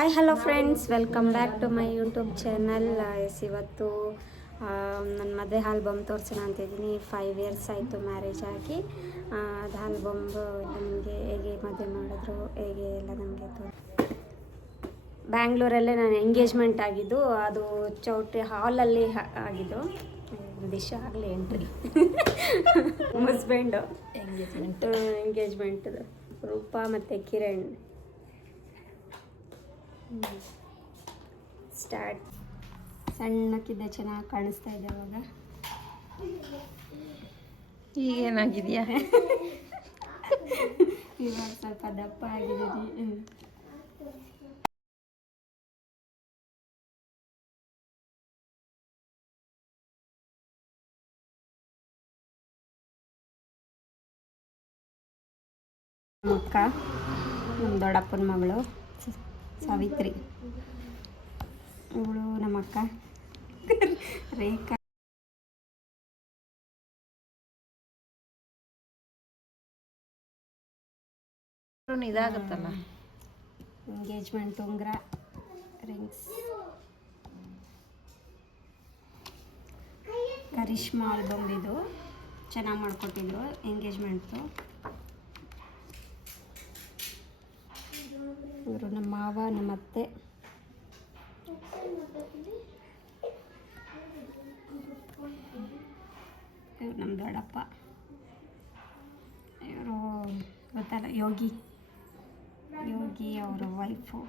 Hi hello friends welcome back to my YouTube channel yes ಇವತ್ತು ನನ್ನ ಮದುವೆ album ತೋರಿಸೋಣ ಅಂತಿದ್ದೀನಿ ಫೈವ್ ಇಯರ್ಸ್ ಆಯಿತು ಮ್ಯಾರೇಜ್ ಆಗಿ. ಆ, ಅದು ಆಲ್ಬಮ್ ನಮಗೆ ಹೇಗೆ ಮದುವೆ ಮಾಡಿದ್ರು ಹೇಗೆ ಎಲ್ಲ ನಮಗೆ ಬ್ಯಾಂಗ್ಳೂರಲ್ಲೇ ನಾನು ಎಂಗೇಜ್ಮೆಂಟ್ ಆಗಿದ್ದು. ಅದು ಚೌಟ್ರಿ ಹಾಲಲ್ಲಿ ಆಗಿದ್ದು. ದಿಶ ಆಗಲಿ ಎಂಟ್ರಿ ಹಸ್ಬೆಂಡು ಎಂಗೇಜ್ಮೆಂಟ್ ಎಂಗೇಜ್ಮೆಂಟ್ದು ರೂಪಾ ಮತ್ತು ಕಿರಣ್. ಸ್ಟಾರ್ಟ್ ಸಣ್ಣಕ್ಕಿದ್ದ ಚೆನ್ನಾಗಿ ಕಾಣಿಸ್ತಾ ಇದೆ ಅವಾಗ. ಈಗೇನಾಗಿದೆಯಾ? ಇವಾಗ ಸ್ವಲ್ಪ ದಪ್ಪ ಆಗಿದ್ದೀನಿ ಅಕ್ಕ ನಮ್ಮ ದೊಡ್ಡಪ್ಪನ ಮಗಳು. ಸ- ಸಾವಿತ್ರಿ. ಇವಳು ನಮ್ಮ ಅಕ್ಕ ರೇಖಾ ಇದಾಗುತ್ತಲ್ಲ? ಎಂಗೇಜ್ಮೆಂಟ್ ಉಂಗುರ ರಿಂಗ್ಸ್ ಕರಿಷ್ಮಾ ಅವ್ರು ಇದು ಚೆನ್ನಾಗಿ ಮಾಡ್ಕೊಟ್ಟಿದ್ರು ಎಂಗೇಜ್ಮೆಂಟ್ದು ಇವರು ಮಾವ ನಮ್ಮ ಅತ್ತೆ ಇವ್ರು ನಮ್ಮ ದೊಡ್ಡಪ್ಪ. ಇವರು ಗೊತ್ತಲ್ಲ, ಯೋಗಿ. ಯೋಗಿ ಅವರ ವೈಫು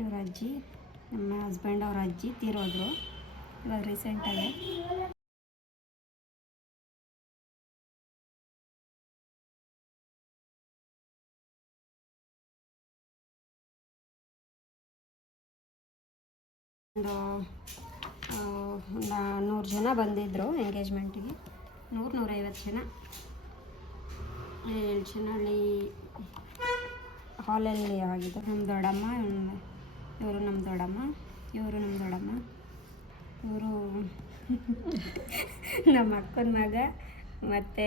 ಇವ್ರ ಅಜ್ಜಿ, ನಮ್ಮ ಹಸ್ಬೆಂಡ್ ಅವ್ರ ಅಜ್ಜಿ ತೀರೋದ್ರು. ಇವಾಗ ರೀಸೆಂಟಾಗಿ ಒಂದು ನೂರು ಜನ ಬಂದಿದ್ದರು ಎಂಗೇಜ್ಮೆಂಟಿಗೆ ನೂರು ನೂರೈವತ್ತು ಜನ. ಏಳು ಜನ ಅಲ್ಲಿ ಹಾಲಲ್ಲಿ ಆಗಿದೆ ನಮ್ಮ ದೊಡ್ಡಮ್ಮ ಇವರು ನಮ್ಮ ದೊಡ್ಡಮ್ಮ, ಇವರು ನಮ್ಮ ದೊಡ್ಡಮ್ಮ. ಇವರು ನಮ್ಮ ಅಕ್ಕನ ಮಗ ಮತ್ತು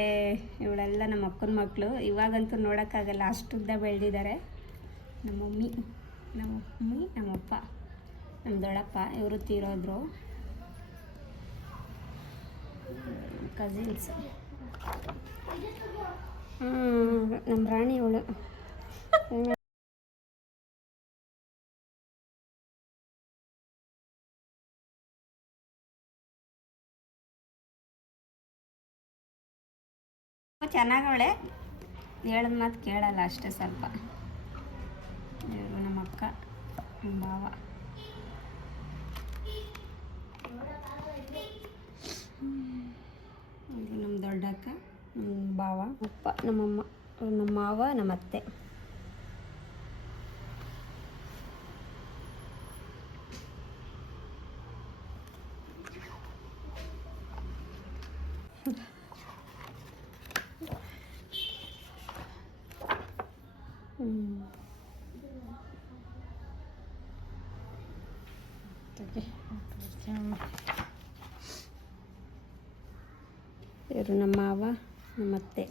ಇವಳೆಲ್ಲ ನಮ್ಮ ಅಕ್ಕನ ಮಕ್ಕಳು ಇವಾಗಂತೂ ನೋಡೋಕ್ಕಾಗಲ್ಲ, ಅಷ್ಟುದ್ದ ಬೆಳೆದಿದ್ದಾರೆ ನಮ್ಮ ಮಮ್ಮಿ ನಮ್ಮ ಮಮ್ಮಿ ನಮ್ಮಪ್ಪ ನಮ್ಮ ದೊಡ್ಡಪ್ಪ, ಇವರು ತೀರೋದ್ರು. ಕಸಿನ್ಸ್ ನಮ್ಮ ರಾಣಿ ಅವಳು. ಚೆನ್ನಾಗವಳೆ ಹೇಳದ್ ಮಾತು ಕೇಳಲ್ಲ ಅಷ್ಟೇ ಸ್ವಲ್ಪ. ಇವರು ನಮ್ಮ ಅಕ್ಕ, ನಮ್ಮ ಭಾವ ನಮ್ಮ ದೊಡ್ಡಕ್ಕ ನಮ್ಮ ಭಾವ. ಅಪ್ಪ ನಮ್ಮಮ್ಮ ನಮ್ಮ ಮಾವ ನಮ್ಮ ಅತ್ತೆ. ಹ್ಮ್. ಇವರು ನಮ್ಮ ಮಾವ ನಮ್ಮ ಅತ್ತೆ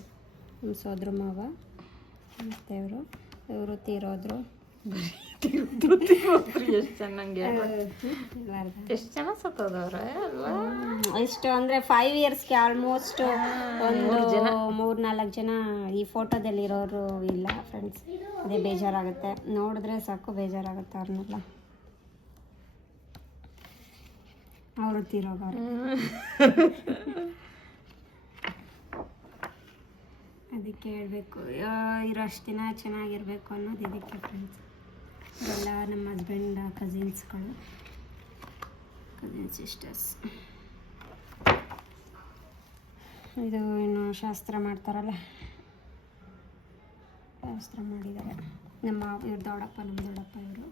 ನಮ್ಮ ಸೋದ್ರ ಮಾವ ಮತ್ತೆ ಇವರು. ಇವರು ತೀರೋದ್ರು. ಎಷ್ಟು ಚೆನ್ನಾಗಿ ಎಷ್ಟು ಜನ ಸತ್ತೋದವ್ರೆ ಅಲ್ವಾ? ಇಷ್ಟು ಅಂದರೆ ಫೈವ್ ಇಯರ್ಸ್ಗೆ ಆಲ್ಮೋಸ್ಟ್ ಒಂದು ಮೂರು ನಾಲ್ಕು ಜನ ಈ ಫೋಟೋದಲ್ಲಿ ಇರೋರು ಇಲ್ಲ ಫ್ರೆಂಡ್ಸ್ ಅದೇ ಬೇಜಾರಾಗುತ್ತೆ. ನೋಡಿದ್ರೆ ಸಾಕು ಬೇಜಾರಾಗುತ್ತೆ ಅವ್ರನ್ನೆಲ್ಲ. ಅವರು ತೀರೋಗವ್ರು ಅದಕ್ಕೆ ಹೇಳಬೇಕು. ಇರೋಷ್ಟು ದಿನ ಚೆನ್ನಾಗಿರಬೇಕು ಅನ್ನೋದು ಇದಕ್ಕೆ ಫ್ರೆಂಡ್ಸ್ ಎಲ್ಲ ನಮ್ಮ ಹಸ್ಬೆಂಡ್ ಕಸಿನ್ಸ್ಗಳು ಕಸಿನ್ ಸಿಸ್ಟರ್ಸ್ ಇದು ಏನು ಶಾಸ್ತ್ರ ಮಾಡ್ತಾರಲ್ಲ? ಶಾಸ್ತ್ರ ಮಾಡಿದ್ದಾರೆ. ನಮ್ಮ ಇವ್ರ ದೊಡ್ಡಪ್ಪ, ನಮ್ಮ ದೊಡ್ಡಪ್ಪ ಇವರು.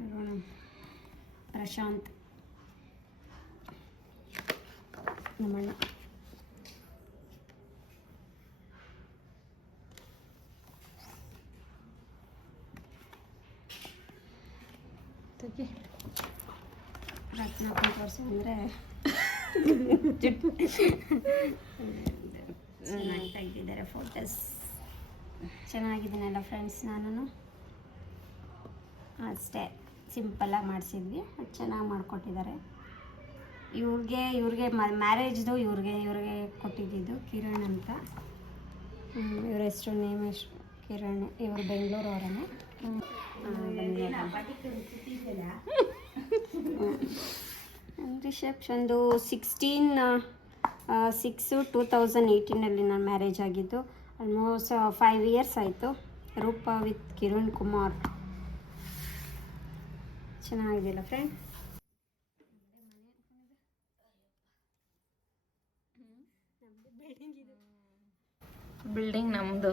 ಇವರು ಪ್ರಶಾಂತ್. ನಮ್ಮಣ್ಣ. ರತ್ನ ತೋರಿಸು ಅಂದರೆ ಚೆನ್ನಾಗಿ ತೆಗೆದಿದ್ದಾರೆ ಫೋಟೋಸ್ ಚೆನ್ನಾಗಿದ್ದೀನಲ್ಲ ಫ್ರೆಂಡ್ಸ್ ನಾನು ಅಷ್ಟೇ ಸಿಂಪಲ್ಲಾಗಿ ಮಾಡಿಸಿದ್ವಿ ಅದು ಚೆನ್ನಾಗಿ ಮಾಡಿಕೊಟ್ಟಿದ್ದಾರೆ. ಇವ್ರಿಗೆ ಇವ್ರಿಗೆ ಮ್ಯಾರೇಜ್ದು ಇವ್ರಿಗೆ ಇವ್ರಿಗೆ ಕೊಟ್ಟಿದ್ದಿದ್ದು ಕಿರಣ್ ಅಂತ. ಇವ್ರ ಹೆಸರು ನೇಮ್ ಹೆಸರು ಕಿರಣ್, ಇವರು ಬೆಂಗಳೂರು ಅವರೇ ರಿಸೆಪ್ಷನ್ದು ಸಿಕ್ಸ್ಟೀನ್ ಸಿಕ್ಸು ಟೂ ತೌಸಂಡ್ ಏಯ್ಟೀನಲ್ಲಿ ನಾನು ಮ್ಯಾರೇಜ್ ಆಗಿದ್ದು. ಆಲ್ಮೋಸ್ಟ್ ಫೈವ್ ಇಯರ್ಸ್ ಆಯಿತು. ರೂಪ ವಿತ್ ಕಿರಣ್ ಕುಮಾರ್. ಚೆನ್ನಾಗಿದೆಯಲ್ಲ ಫ್ರೆಂಡ್ ಬಿಲ್ಡಿಂಗ್ ನಮ್ದು.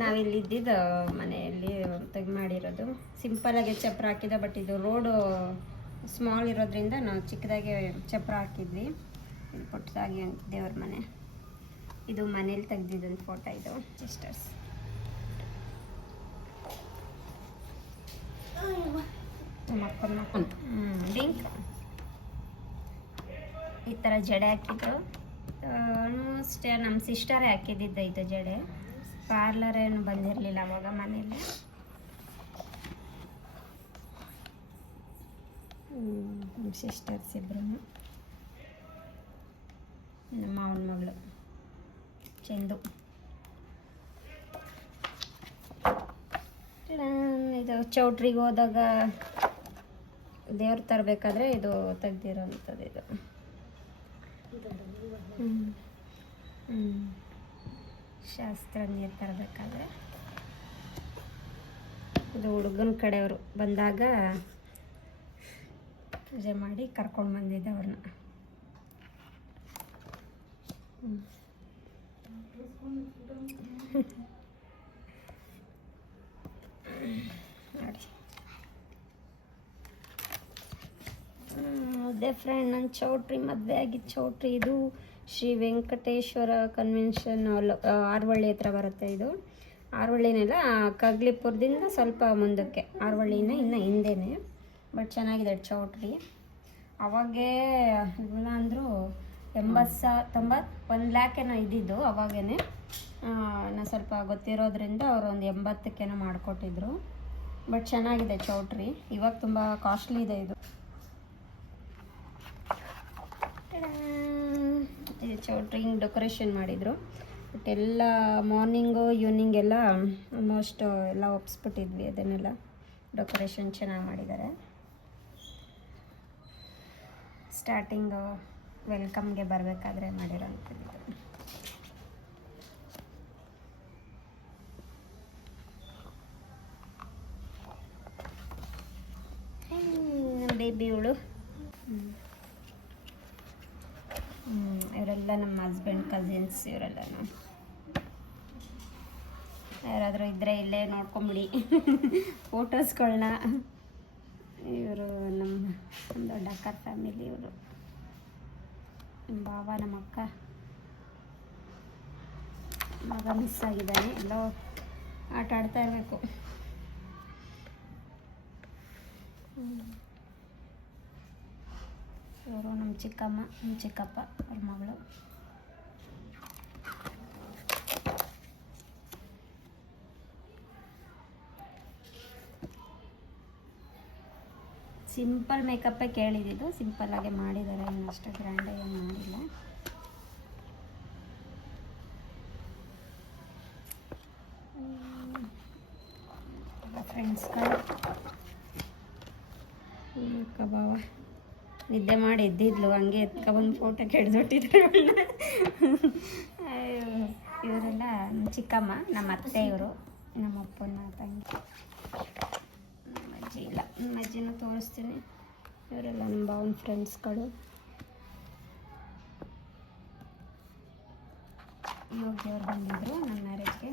ನಾವಿಲ್ಲಿ ಇದ್ದಿದ್ದು ಮನೆಯಲ್ಲಿ ತೆಗೆ ಮಾಡಿರೋದು. ಸಿಂಪಲಾಗಿ ಚಪ್ರ ಹಾಕಿದ ಬಟ್ ಇದು ರೋಡು ಸ್ಮಾಲ್ ಇರೋದ್ರಿಂದ ನಾವು ಚಿಕ್ಕದಾಗಿ ಚಪ್ರ ಹಾಕಿದ್ವಿ. ಪುಟ್ಟದಾಗಿ ದೇವ್ರ ಮನೆ. ಇದು ಮನೇಲಿ ತೆಗ್ದಿದ್ದೊಂದು ಫೋಟೋ ಇದು ಸಿಸ್ಟರ್ಸ್ ಈ ಥರ ಜಡೆ ಹಾಕಿದ್ರು ಆಲ್ಮೋಸ್ಟ್ ನಮ್ಮ ಸಿಸ್ಟರೇ ಹಾಕಿದ್ದಿದ್ದ ಇದು ಜಡೆ. ಪಾರ್ಲರ್ ಏನು ಬಂದಿರಲಿಲ್ಲ ಅವಾಗ ಮನೇಲಿ. ನಮ್ಮ ಸಿಸ್ಟರ್ಸ್ ಇಬ್ಬರು ನಮ್ಮ ಮಾವನ ಮಗಳು. ಚಂದು. ಟಡಾನ್, ಇದು ಚೌಟ್ರಿಗೆ ಹೋದಾಗ ದೇವ್ರು ತರಬೇಕಾದ್ರೆ ಇದು ತೆಗ್ದಿರೋಂಥದ್ದು ಇದು. ಹ್ಞೂ ಹ್ಮ್. ಶಾಸ್ತ್ರ ನೀರು ತರಬೇಕಾದ್ರೆ. ಇದು ಹುಡುಗನ ಕಡೆಯವರು ಬಂದಾಗ ಪೂಜೆ ಮಾಡಿ ಕರ್ಕೊಂಡು ಬಂದಿದ್ದೆ ಅವ್ರನ್ನ ಅದೇ ಫ್ರೆಂಡ್ ನನ್ನ ಚೌಟ್ರಿ, ಮದುವೆ ಆಗಿದ್ದು ಚೌಟ್ರಿ ಇದು. ಶ್ರೀ ವೆಂಕಟೇಶ್ವರ ಕನ್ವೆನ್ಷನ್ ಹಾಲ್ ಆರ್ವಳ್ಳಿ ಹತ್ರ ಬರುತ್ತೆ ಇದು. ಆರ್ವಳ್ಳಿನೆಲ್ಲ ಕಗ್ಲಿಪುರದಿಂದ ಸ್ವಲ್ಪ ಮುಂದಕ್ಕೆ. ಆರ್ವಳ್ಳಿನ ಇನ್ನು ಹಿಂದೆನೇ. ಬಟ್ ಚೆನ್ನಾಗಿದೆ ಚೌಟ್ರಿ. ಅವಾಗೇ ಇಲ್ಲ ಅಂದರೂ ಎಂಬತ್ತು ಸಾವಿರ ತೊಂಬತ್ತು, ಒಂದು ಲ್ಯಾಕೇನೋ ಇದ್ದಿದ್ದು ಅವಾಗೇನೆ. ನಾನು ಸ್ವಲ್ಪ ಗೊತ್ತಿರೋದ್ರಿಂದ ಅವರು ಒಂದು ಎಂಬತ್ತಕ್ಕೇನೋ ಮಾಡಿಕೊಟ್ಟಿದ್ರು. ಬಟ್ ಚೆನ್ನಾಗಿದೆ ಚೌಟ್ರಿ. ಇವಾಗ ತುಂಬ ಕಾಸ್ಟ್ಲಿ ಇದೆ. ಇದು. ಚೌಟ್ರಿ ಹಿಂಗೆ ಡೆಕೋರೇಷನ್ ಮಾಡಿದರು. ಬಟ್ ಎಲ್ಲ ಮಾರ್ನಿಂಗು, ಈವ್ನಿಂಗ್ ಎಲ್ಲ ಆಲ್ಮೋಸ್ಟ್ ಎಲ್ಲ ಒಪ್ಸ್ಬಿಟ್ಟಿದ್ವಿ ಅದನ್ನೆಲ್ಲ ಡೆಕೋರೇಷನ್ ಚೆನ್ನಾಗಿ ಮಾಡಿದ್ದಾರೆ. ಸ್ಟಾರ್ಟಿಂಗು ವೆಲ್ಕಮ್ಗೆ ಬರಬೇಕಾದ್ರೆ ಮಾಡಿರೋಂಥದ್ದು ಬೇಬಿ ಇವಳು. ಇವರೆಲ್ಲ ನಮ್ಮ ಹಸ್ಬೆಂಡ್ ಕಸಿನ್ಸ್ ಇವರೆಲ್ಲ ಯಾರಾದರೂ ಇದ್ದರೆ ಇಲ್ಲೇ ನೋಡ್ಕೊಂಬಿಡಿ. ಫೋಟೋಸ್ಗಳನ್ನ ಇವರು ನಮ್ಮ ನಮ್ಮ ದೊಡ್ಡ ಅಕ್ಕ ಫ್ಯಾಮಿಲಿ ಇವರು. ನಮ್ಮ ಬಾವ ನಮ್ಮ ಅಕ್ಕ. ಮಗ ಮಿಸ್ ಆಗಿದ್ದಾನೆ. ಎಲ್ಲೋ ಆಟ ಆಡ್ತಾ ಇರಬೇಕು. ಇವರು ನಮ್ಮ ಚಿಕ್ಕಮ್ಮ, ನಮ್ಮ ಚಿಕ್ಕಪ್ಪ, ಅವ್ರ ಮಗಳು. ಸಿಂಪಲ್ ಮೇಕಪ್ಪೇ ಕೇಳಿದ್ದು ಸಿಂಪಲ್ ಆಗಿ ಮಾಡಿದ್ದಾರೆ. ಅಷ್ಟು ಗ್ರ್ಯಾಂಡ್ ಏನು ಮಾಡಿಲ್ಲ. ಫ್ರೆಂಡ್ಸ್ಗಳು ಕಬಾವ. ಬಾವ ನಿದ್ದೆ ಮಾಡಿ ಎದ್ದಿದ್ಲು, ಹಂಗೆ ಎತ್ಕೊಬಂದು ಫೋಟೋ ಕೆಡ್ದೊಟ್ಟಿದ್ರು ಇವರೆಲ್ಲ ಚಿಕ್ಕಮ್ಮ, ನಮ್ಮ ಅತ್ತೆ ಇವರು, ನಮ್ಮ ಅಪ್ಪನ ತಂಗಿ. ನಮ್ಮ ಅಜ್ಜಿ ಇಲ್ಲ, ನಮ್ಮ ಅಜ್ಜಿನೂ ತೋರಿಸ್ತೀನಿ. ಇವರೆಲ್ಲ ನಮ್ಮ ಭಾವನ ಫ್ರೆಂಡ್ಸ್ಗಳು ಯೋಗಿ ಬಂದಿದ್ರು ನನ್ನ ಮ್ಯಾರೇಜ್ಗೆ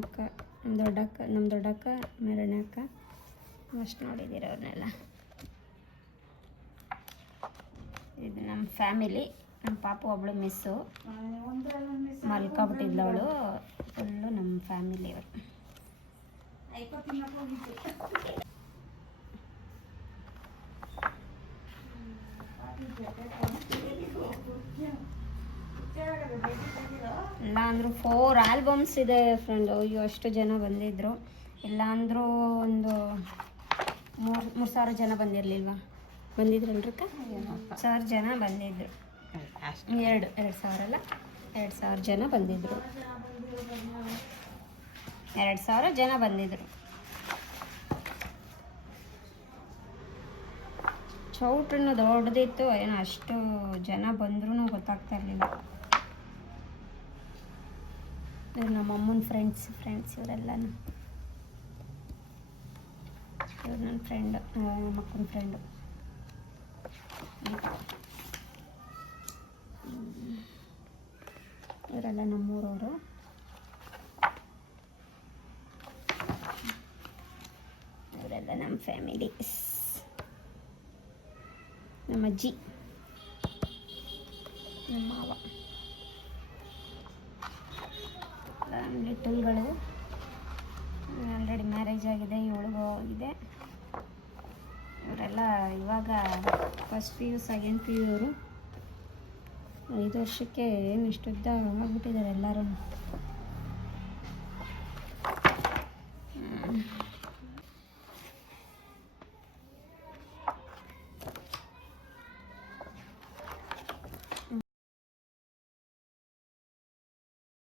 ನಮ್ಮಕ್ಕ ನಮ್ಮ ದೊಡ್ಡಕ್ಕ ನಮ್ಮ ದೊಡ್ಡಕ್ಕ ಮೆರಣಕ್ಕ ಅಷ್ಟು ನೋಡಿದ್ದೀರ ಅವ್ರನ್ನೆಲ್ಲ. ಇದು ನಮ್ಮ ಫ್ಯಾಮಿಲಿ ನಮ್ಮ ಪಾಪು ಒಬ್ಳು ಮಿಸ್ಸು. ಅವಳು. ಫುಲ್ಲು ನಮ್ಮ ಫ್ಯಾಮಿಲಿ ಅವರು ಎಲ್ಲ ಅಂದರೂ ಫೋರ್ ಆಲ್ಬಮ್ಸ್ ಇದೆ ಫ್ರೆಂಡು ಅಯ್ಯೋ ಅಷ್ಟು ಜನ ಬಂದಿದ್ದರು ಇಲ್ಲ ಅಂದರೂ ಒಂದು ಮೂರು ಮೂರು ಸಾವಿರ ಜನ ಬಂದಿರಲಿಲ್ವಾ? ಬಂದಿದ್ರಲ್ರಕ್ಕ ಸಾವಿರ ಜನ ಬಂದಿದ್ರು. ಎರಡು ಎರಡು ಸಾವಿರ ಅಲ್ಲ? ಎರಡು ಸಾವಿರ ಜನ ಬಂದಿದ್ದರು ಎರಡು ಸಾವಿರ ಜನ ಬಂದಿದ್ದರು ಚೌಟ್ರನ್ನು ದೊಡ್ಡದಿತ್ತು ಏನೋ ಅಷ್ಟು ಜನ ಬಂದ್ರೂ ಗೊತ್ತಾಗ್ತಾ ಇರಲಿಲ್ಲ. ನಮ್ಮ ಅಮ್ಮನ ಫ್ರೆಂಡ್ಸ್ ಫ್ರೆಂಡ್ಸ್ ಇವರೆಲ್ಲನೂ. ಇವ್ರು ನನ್ನ ಫ್ರೆಂಡ್ ನಮ್ಮ ಅಕ್ಕನ ಫ್ರೆಂಡು ಇವರೆಲ್ಲ ನಮ್ಮೂರವರು. ಇವರೆಲ್ಲ ನಮ್ಮ ಫ್ಯಾಮಿಲೀಸ್ ನಮ್ಮ ಅಜ್ಜಿ. ನಮ್ಮ ಮಾವ ನಮ್ಮ ಲಿಟಲ್ಗಳು. ಆಲ್ರೆಡಿ ಮ್ಯಾರೇಜ್ ಆಗಿದೆ ಇವಳಿಗೂ ಹೋಗಿದೆ. ಇವರೆಲ್ಲ ಇವಾಗ first P U, second P U ಅವರು ಐದು ವರ್ಷಕ್ಕೆ ಏನು ಇಷ್ಟುದ್ದ ಹೋಗ್ಬಿಟ್ಟಿದ್ದಾರೆ ಎಲ್ಲರೂ.